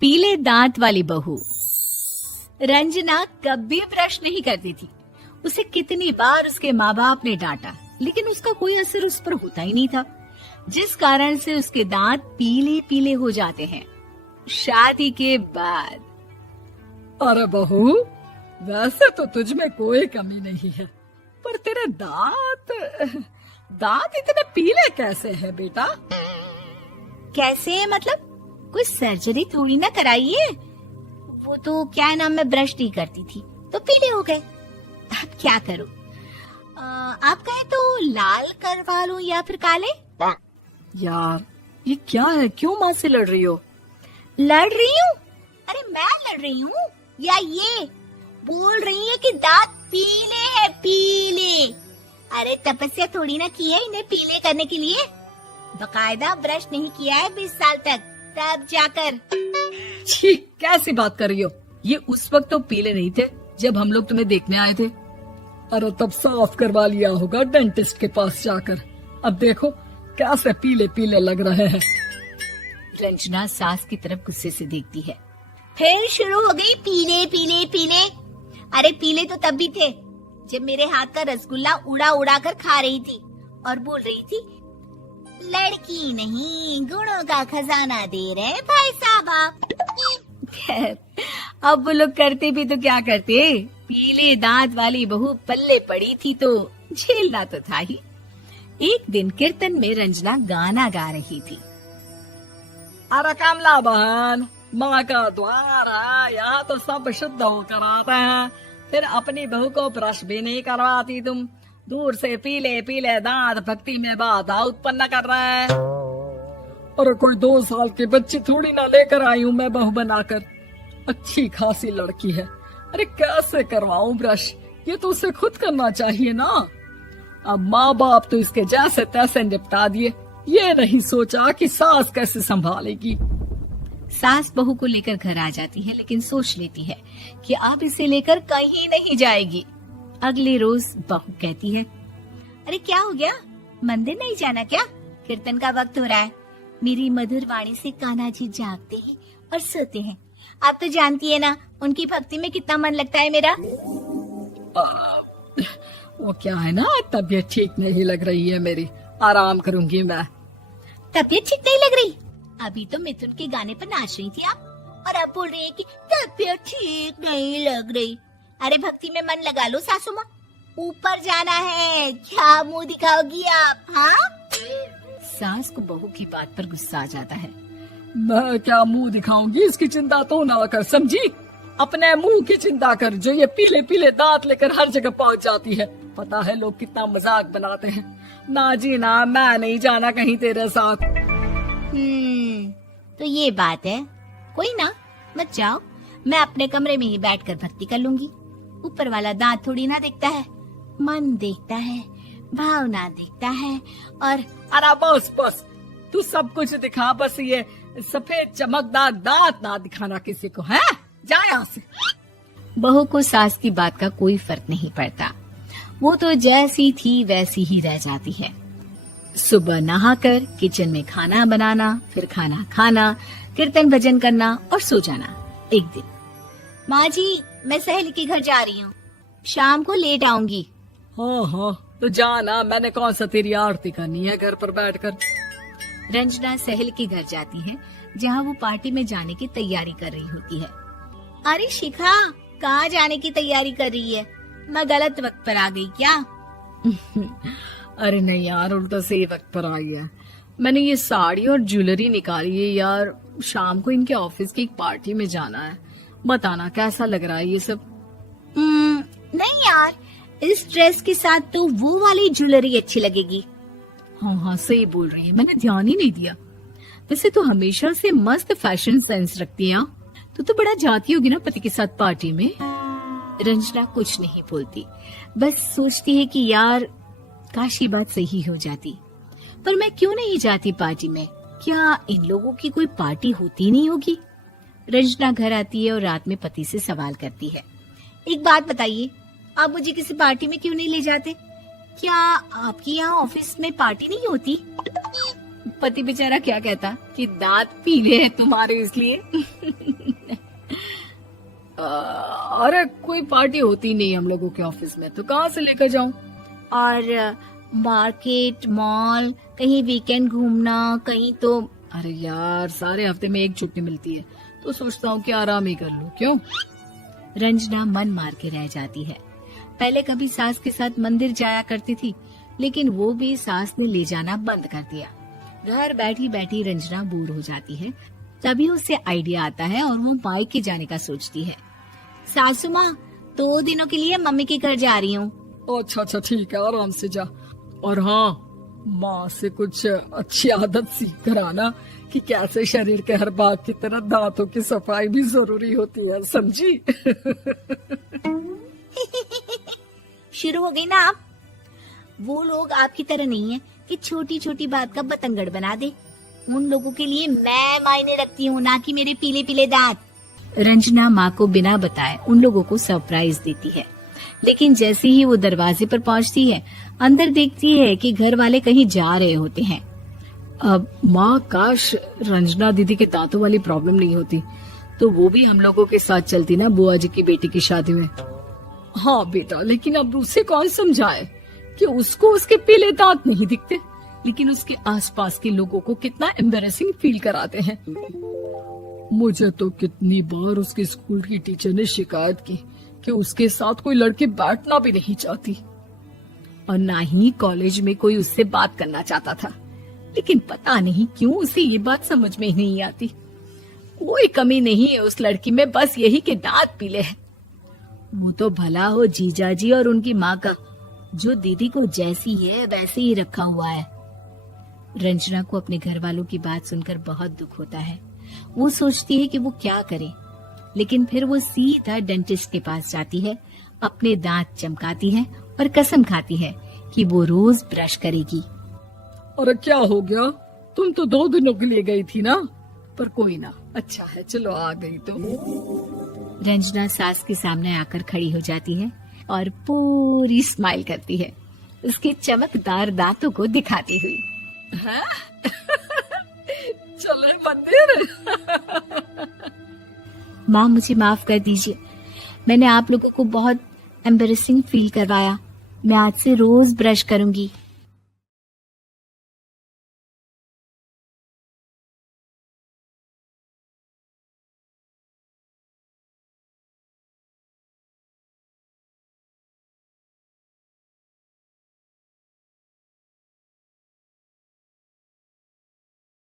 पीले दांत वाली बहू। रंजना कभी ब्रश नहीं करती थी। उसे कितनी बार उसके माँ बाप ने डांटा, लेकिन उसका कोई असर उस पर होता ही नहीं था, जिस कारण से उसके दांत पीले पीले हो जाते हैं। शादी के बाद अरे बहू, वैसे तो तुझ में कोई कमी नहीं है, पर तेरे दांत इतने पीले कैसे हैं बेटा? कैसे मतलब? कोई सर्जरी थोड़ी ना कराइए। वो तो क्या नाम, मैं ब्रश नहीं करती थी तो पीले हो गए। अब क्या करूं? आप कहे तो लाल करवा लूं या फिर काले? यार ये क्या है, क्यों माँ से लड़ रही हो? लड़ रही हूँ? अरे मैं लड़ रही हूँ या ये बोल रही है कि दांत पीले हैं, पीले। अरे तपस्या थोड़ी ना की है इन्हें पीले करने के लिए। बकायदा ब्रश नहीं किया है 20 साल तक, तब जाकर। छी, कैसी बात कर रही हो? ये उस वक्त तो पीले नहीं थे जब हम लोग तुम्हें देखने आए थे। अरे तब साफ करवा लिया होगा डेंटिस्ट के पास जाकर। अब देखो कैसे पीले पीले लग रहे हैं। रंजना सास की तरफ गुस्से से देखती है। फिर शुरू हो गई पीले पीले पीले। अरे पीले तो तब भी थे जब मेरे हाथ का रसगुल्ला उड़ा उड़ा कर खा रही थी और बोल रही थी, लड़की नहीं गुणों का खजाना दे रहे भाई साहब आप। खैर, अब वो लोग करते भी तो क्या करते, पीले दांत वाली बहू पल्ले पड़ी थी तो झेलना तो था ही। एक दिन कीर्तन में रंजना गाना गा रही थी। अरे कमला बहन, माँ का द्वार है, यहाँ तो सब शुद्ध होकर आते हैं, फिर अपनी बहू को ब्रश भी नहीं करवाती तुम। दूर से पीले पीले दांत भक्ति में बाधा उत्पन्न कर रहे हैं। अरे कोई 2 साल की बच्ची थोड़ी ना लेकर आई हूँ मैं बहू बनाकर। अच्छी खासी लड़की है, अरे कैसे करवाऊं ब्रश? ये तो उसे खुद करना चाहिए ना। अब माँ बाप तो इसके जैसे तैसे निपटा दिए, ये नहीं सोचा कि सास कैसे संभालेगी। सास बहू को लेकर घर आ जाती है, लेकिन सोच लेती है कि अब इसे लेकर कहीं नहीं जाएगी। अगले रोज बहू कहती है, अरे क्या हो गया, मंदिर नहीं जाना क्या? कीर्तन का वक्त हो रहा है। मेरी मधुर वाणी से कान्हा जी जागते हैं और सोते हैं। आप तो जानती है ना उनकी भक्ति में कितना मन लगता है मेरा। वो क्या है ना, तबीयत ठीक नहीं लग रही है मेरी, आराम करूंगी मैं। तबीयत ठीक नहीं लग रही? अभी तो मिथुन के गाने पर नाच रही थी आप, और अब बोल रही है कि तबीयत ठीक नहीं लग रही। अरे भक्ति में मन लगा लो सासू माँ, ऊपर जाना है, क्या मुंह दिखाओगी आप? हाँ? सास को बहू की बात पर गुस्सा आ जाता है। मैं क्या मुंह दिखाऊंगी, इसकी चिंता तो ना कर, समझी? अपने मुंह की चिंता कर, जो ये पीले पीले दांत लेकर हर जगह पहुंच जाती है। पता है लोग कितना मजाक बनाते हैं। ना जी ना, मैं नहीं जाना कहीं तेरे साथ। तो ये बात है, कोई ना, मत जाओ, मैं अपने कमरे में ही बैठकर भक्ति कर लूंगी। ऊपर वाला दांत थोड़ी ना देखता है, मन देखता है, भावना देखता है। और अरे बस बस, तू सब कुछ दिखा, बस ये सफेद चमकदार दांत ना दिखाना किसी को, है? जा यहाँ से। बहू को सास की बात का कोई फर्क नहीं पड़ता, वो तो जैसी थी वैसी ही रह जाती है। सुबह नहाकर किचन में खाना बनाना, फिर खाना खाना, कीर्तन भजन करना और सो जाना। एक दिन, माँ जी मैं सहेली के घर जा रही हूँ, शाम को लेट आऊंगी। हाँ हाँ तो जाना, मैंने कौन सा तेरी आरती करनी है घर पर बैठकर। रंजना सहेली के घर जाती है, जहाँ वो पार्टी में जाने की तैयारी कर रही होती है। अरे शिखा, कहाँ जाने की तैयारी कर रही है? मैं गलत वक्त पर आ गई क्या? अरे नहीं यार, उल्टा सही वक्त पर आई है। मैंने ये साड़ी और ज्वेलरी निकाली है यार, शाम को इनके ऑफिस की एक पार्टी में जाना है। बताना कैसा लग रहा है ये सब? नहीं यार, इस ड्रेस के साथ तो वो वाली ज्वेलरी अच्छी लगेगी। हाँ हाँ सही बोल रही है, मैंने ध्यान ही नहीं दिया। वैसे तो हमेशा से मस्त फैशन सेंस रखती है। तो बड़ा जाती होगी ना पति के साथ पार्टी में। रंजना कुछ नहीं बोलती, बस सोचती है कि यार काश ये बात सही हो जाती, पर मैं क्यों नहीं जाती पार्टी में? क्या इन लोगों की कोई पार्टी होती नहीं होगी? रंजना घर आती है और रात में पति से सवाल करती है, एक बात बताइए, आप मुझे किसी पार्टी में क्यों नहीं ले जाते? क्या आपकी यहाँ ऑफिस में पार्टी नहीं होती? पति बेचारा क्या कहता कि दांत पीले हैं तुम्हारे इसलिए। अरे कोई पार्टी होती नहीं हम लोगों के ऑफिस में, तो कहाँ से लेकर जाऊं? और मार्केट, मॉल, कहीं वीकेंड घूमना, कहीं तो। अरे यार, सारे हफ्ते में एक छुट्टी मिलती है, तो सोचता हूँ कि आराम ही कर लूं। क्यों? रंजना मन मार के रह जाती है। पहले कभी सास के साथ मंदिर जाया करती थी, लेकिन वो भी सास ने ले जाना बंद कर दिया। घर बैठी बैठी रंजना बोर हो जाती है। तभी उसे आइडिया आता है और वो मायके जाने का सोचती है। सासू माँ, 2 दिनों के लिए मम्मी के घर जा रही हूँ। अच्छा ठीक है, आराम से जा। और हाँ, माँ से कुछ अच्छी आदत सीख कर आना कि कैसे शरीर के हर भाग की तरह दांतों की सफाई भी जरूरी होती है, समझी? शुरू हो गई ना आप। वो लोग आपकी तरह नहीं है कि छोटी छोटी बात का बतंगड़ बना दे। उन लोगों के लिए मैं मायने रखती हूँ, ना कि मेरे पीले पीले दांत। रंजना माँ को बिना बताए उन लोगों को सरप्राइज देती है, लेकिन जैसे ही वो दरवाजे पर पहुँचती है, अंदर देखती है कि घर वाले कहीं जा रहे होते हैं। अब माँ, काश रंजना दीदी के दांतों वाली प्रॉब्लम नहीं होती, तो वो भी हम लोगों के साथ चलती ना बुआ जी की बेटी की शादी में। हाँ बेटा, लेकिन अब उसे कौन समझाए कि उसको उसके पीले दांत नहीं दिखते, लेकिन उसके आसपास के लोगों को कितना एम्बैरेसिंग फील कराते हैं। मुझे तो कितनी बार उसके स्कूल की टीचर ने शिकायत की कि उसके साथ कोई लड़की बैठना भी नहीं चाहती, और ना ही कॉलेज में कोई उससे बात करना चाहता था। लेकिन पता नहीं क्यों उसे ये बात समझ में ही नहीं आती। कोई कमी नहीं है उस लड़की में, बस यही कि दांत पीले हैं। वो तो भला हो जीजा जी और उनकी माँ का, जो दीदी को जैसी है वैसे ही रखा हुआ है। रंजना को अपने घर वालों की बात सुनकर बहुत दुख होता है। वो सोचती है कि वो क्या करे, लेकिन फिर वो सीधा डेंटिस्ट के पास जाती है, अपने दांत चमकाती है और कसम खाती है कि वो रोज ब्रश करेगी। अरे क्या हो गया? तुम तो 2 दिनों के लिए गई थी ना, पर कोई ना, अच्छा है, चलो आ गई तो। रंजना सास के सामने आकर खड़ी हो जाती है और पूरी स्माइल करती है, उसके चमकदार दांतों को दिखाती हुई। हैं? चले मंदिर। माँ, मुझे माफ कर दीजिए, मैंने आप लोगों को बहुत एम्बैरेसिंग फील करवाया। मैं आज से रोज ब्रश करूंगी।